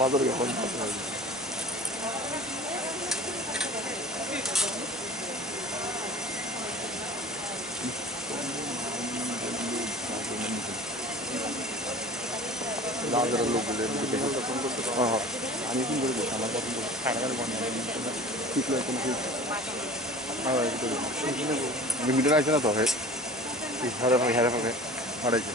বাজারে এখন বাজারের লোকগুলো আমি ফোন করে দিচ্ছি আমার পছন্দ ঠিক লাগে কোনো মিটার আছে না তো হারে পাবে হারাইছে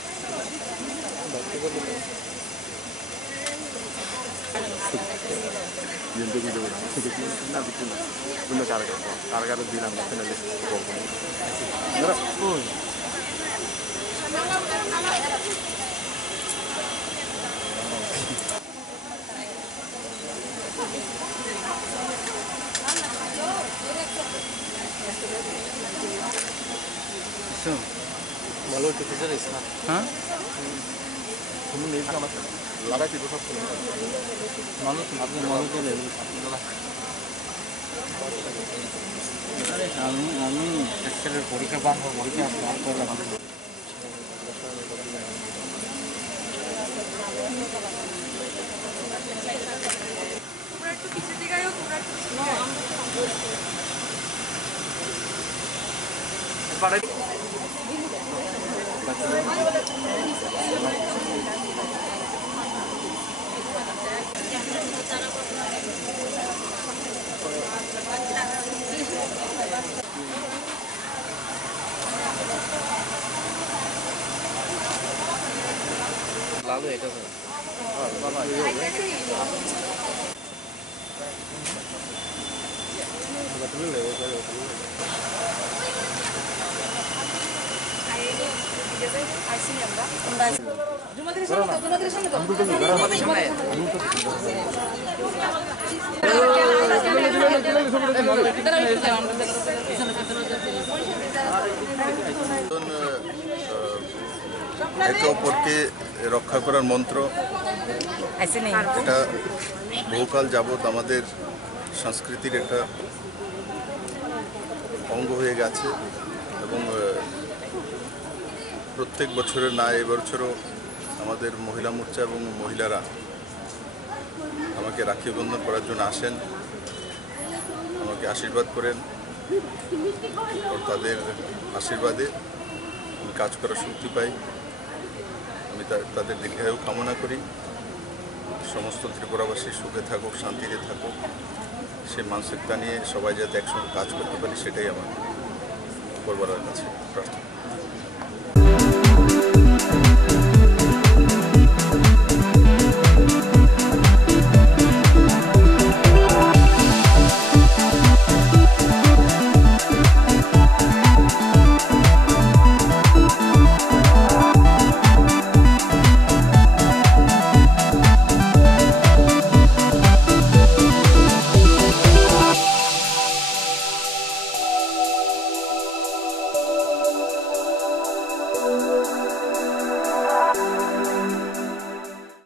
কারাগারে দিলাম ভালো টিচার ইসলাম হ্যাঁ তুমি নেই আমার লাগাইছি তো সব মানুষ আপনি মানুষ আমি টেক্সটাইলের পরীক্ষা পান পরীক্ষা পান করলাম lalu ya kan একে অপরকে রক্ষা করার মন্ত্র এটা বহুকাল যাবৎ আমাদের সংস্কৃতির একটা অঙ্গ হয়ে গেছে এবং প্রত্যেক বছরের না এবছরও আমাদের মহিলা মোর্চা এবং মহিলারা আমাকে রাখি বন্ধন করার জন্য আসেন, আমাকে আশীর্বাদ করেন। তাদের আশীর্বাদে আমি কাজ করার শক্তি পাই। আমি তাদের দীর্ঘায়ু কামনা করি। সমস্ত ত্রিপুরাবাসী সুখে থাকুক, শান্তিতে থাকুক, সে মানসিকতা নিয়ে সবাই যাতে একসঙ্গে কাজ করতে পারি, সেটাই আমার উপরওয়ালার কাছে প্রার্থনা।